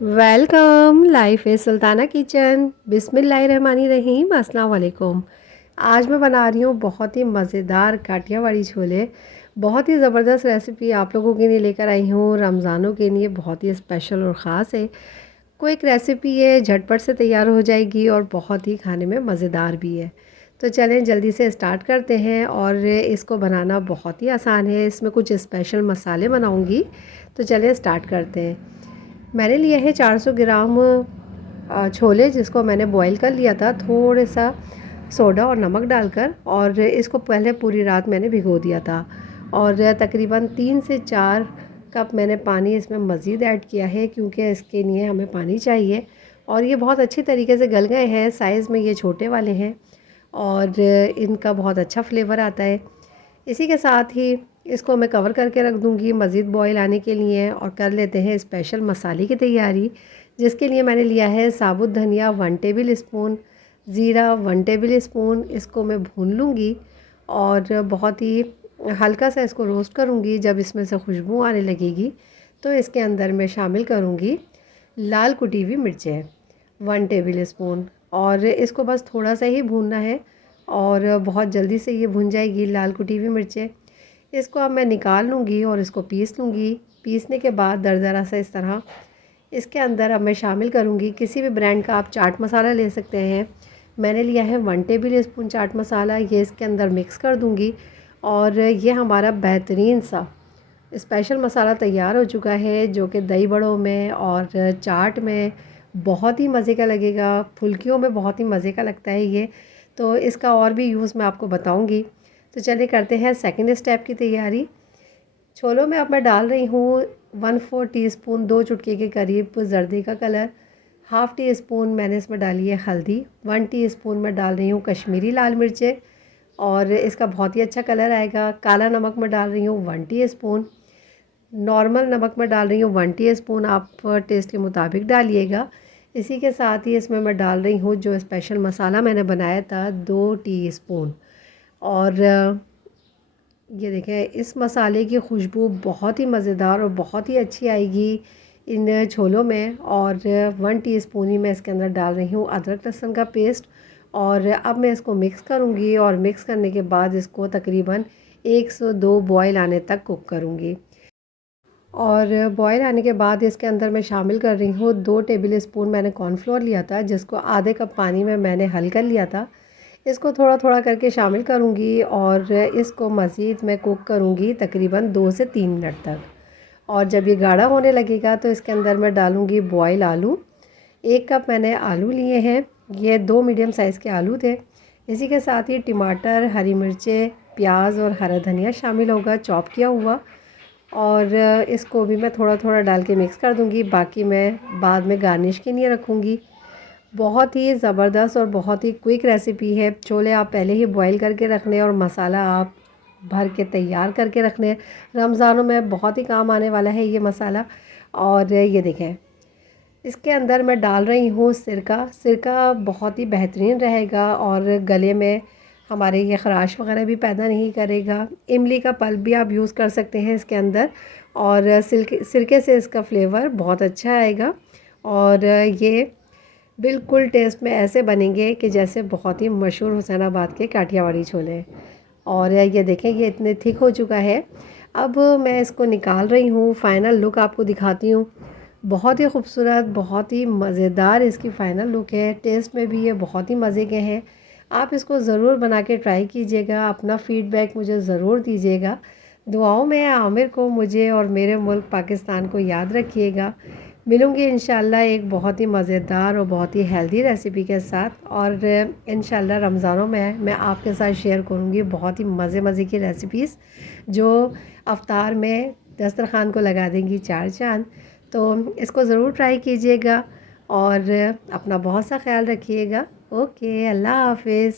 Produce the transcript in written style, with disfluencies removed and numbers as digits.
Welcome life है Sultana kitchen. बिस्मिल्लाहिर्रहमानिर्रहीम। अस्सलाम वालेकुम। आज मैं बना रही हूँ बहुत ही मज़ेदार काठियावाड़ी छोले। बहुत ही ज़बरदस्त रेसिपी आप लोगों के लिए लेकर आई हूँ। रमज़ानों के लिए बहुत ही स्पेशल और ख़ास है। क्विक रेसिपी है, झटपट से तैयार हो जाएगी और बहुत ही खाने में मज़ेदार भी है। तो चलें जल्दी से स्टार्ट करते हैं। और इसको बनाना बहुत ही आसान है। इसमें कुछ स्पेशल मसाले बनाऊँगी, तो चलें स्टार्ट करते हैं। मैंने लिया है 400 ग्राम छोले, जिसको मैंने बॉईल कर लिया था थोड़ा सा सोडा और नमक डालकर, और इसको पहले पूरी रात मैंने भिगो दिया था। और तकरीबन 3 से 4 कप मैंने पानी इसमें मज़ीद ऐड किया है, क्योंकि इसके लिए हमें पानी चाहिए। और ये बहुत अच्छी तरीके से गल गए हैं। साइज़ में ये छोटे वाले हैं और इनका बहुत अच्छा फ्लेवर आता है। इसी के साथ ही इसको मैं कवर करके रख दूँगी मज़ीद बॉईल आने के लिए। और कर लेते हैं स्पेशल मसाले की तैयारी, जिसके लिए मैंने लिया है साबुत धनिया 1 टेबल स्पून, ज़ीरा 1 टेबल स्पून। इसको मैं भून लूँगी और बहुत ही हल्का सा इसको रोस्ट करूँगी। जब इसमें से खुशबू आने लगेगी तो इसके अंदर मैं शामिल करूँगी लाल कुटी हुई मिर्चें 1 टेबल स्पून। और इसको बस थोड़ा सा ही भूनना है और बहुत जल्दी से ये भुन जाएगी लाल कुटी हुई मिर्चें। इसको अब मैं निकाल लूँगी और इसको पीस लूँगी। पीसने के बाद दरदरा सा इस तरह इसके अंदर अब मैं शामिल करूँगी किसी भी ब्रांड का आप चाट मसाला ले सकते हैं। मैंने लिया है 1 टेबल स्पून चाट मसाला। ये इसके अंदर मिक्स कर दूँगी और ये हमारा बेहतरीन सा स्पेशल मसाला तैयार हो चुका है, जो कि दही बड़ों में और चाट में बहुत ही मज़े का लगेगा। फुल्कियों में बहुत ही मज़े का लगता है ये। तो इसका और भी यूज़ मैं आपको बताऊंगी। तो चलिए करते हैं सेकंड स्टेप की तैयारी। छोलों में अब मैं डाल रही हूँ 1/4 टीस्पून, 2 चुटकी के करीब जर्दे का कलर। हाफ़ टी स्पून मैंने इसमें डाली है हल्दी। 1 टीस्पून मैं डाल रही हूँ कश्मीरी लाल मिर्चें और इसका बहुत ही अच्छा कलर आएगा। काला नमक मैं डाल रही हूँ 1 टीस्पून। नॉर्मल नमक मैं डाल रही हूँ 1 टीस्पून। आप टेस्ट के मुताबिक डालिएगा। इसी के साथ ही इसमें मैं डाल रही हूँ जो स्पेशल मसाला मैंने बनाया था 2 टीस्पून। और ये देखें, इस मसाले की खुशबू बहुत ही मज़ेदार और बहुत ही अच्छी आएगी इन छोलों में। और 1 टीस्पून ही मैं इसके अंदर डाल रही हूँ अदरक लहसुन का पेस्ट। और अब मैं इसको मिक्स करूँगी और मिक्स करने के बाद इसको तकरीबन 1 से 2 बॉयल आने तक कुक करूँगी। और बॉयल आने के बाद इसके अंदर मैं शामिल कर रही हूँ 2 टेबल स्पून मैंने कॉर्नफ्लोर लिया था, जिसको आधे कप पानी में मैंने हल कर लिया था। इसको थोड़ा थोड़ा करके शामिल करूँगी और इसको मज़ीद मैं कुक करूँगी तकरीबन 2 से 3 मिनट तक। और जब ये गाढ़ा होने लगेगा तो इसके अंदर मैं डालूँगी बॉयल आलू। 1 कप मैंने आलू लिए हैं। ये 2 मीडियम साइज़ के आलू थे। इसी के साथ ही टमाटर, हरी मिर्चें, प्याज और हरा धनिया शामिल होगा चॉप किया हुआ। और इसको भी मैं थोड़ा थोड़ा डाल के मिक्स कर दूँगी। बाकी मैं बाद में गार्निश के लिए रखूँगी। बहुत ही ज़बरदस्त और बहुत ही क्विक रेसिपी है। छोले आप पहले ही बॉईल करके रखने और मसाला आप भर के तैयार करके रखने। रमज़ानों में बहुत ही काम आने वाला है ये मसाला। और ये देखें, इसके अंदर मैं डाल रही हूँ सिरका। सिरका बहुत ही बेहतरीन रहेगा और गले में हमारे ये ख़राश वग़ैरह भी पैदा नहीं करेगा। इमली का पल्प भी आप यूज़ कर सकते हैं इसके अंदर। और सिरके से इसका फ्लेवर बहुत अच्छा आएगा। और ये बिल्कुल टेस्ट में ऐसे बनेंगे कि जैसे बहुत ही मशहूर हुसैनाबाद के काठियावाड़ी छोले हैं। और ये देखें, ये इतने थिक हो चुका है। अब मैं इसको निकाल रही हूँ। फ़ाइनल लुक आपको दिखाती हूँ। बहुत ही खूबसूरत, बहुत ही मज़ेदार इसकी फ़ाइनल लुक है। टेस्ट में भी ये बहुत ही मज़े के हैं। आप इसको ज़रूर बना के ट्राई कीजिएगा। अपना फ़ीडबैक मुझे ज़रूर दीजिएगा। दुआओं में आमिर को, मुझे और मेरे मुल्क पाकिस्तान को याद रखिएगा। मिलूँगी इंशाल्लाह एक बहुत ही मज़ेदार और बहुत ही हेल्दी रेसिपी के साथ। और इंशाल्लाह रमज़ानों में मैं आपके साथ शेयर करूँगी बहुत ही मज़े मज़े की रेसिपीज़, जो अफ्तार में दस्तरखान को लगा देंगी चार चाँद। तो इसको ज़रूर ट्राई कीजिएगा और अपना बहुत सा ख्याल रखिएगा। ओके, अल्लाह हाफ़िज़।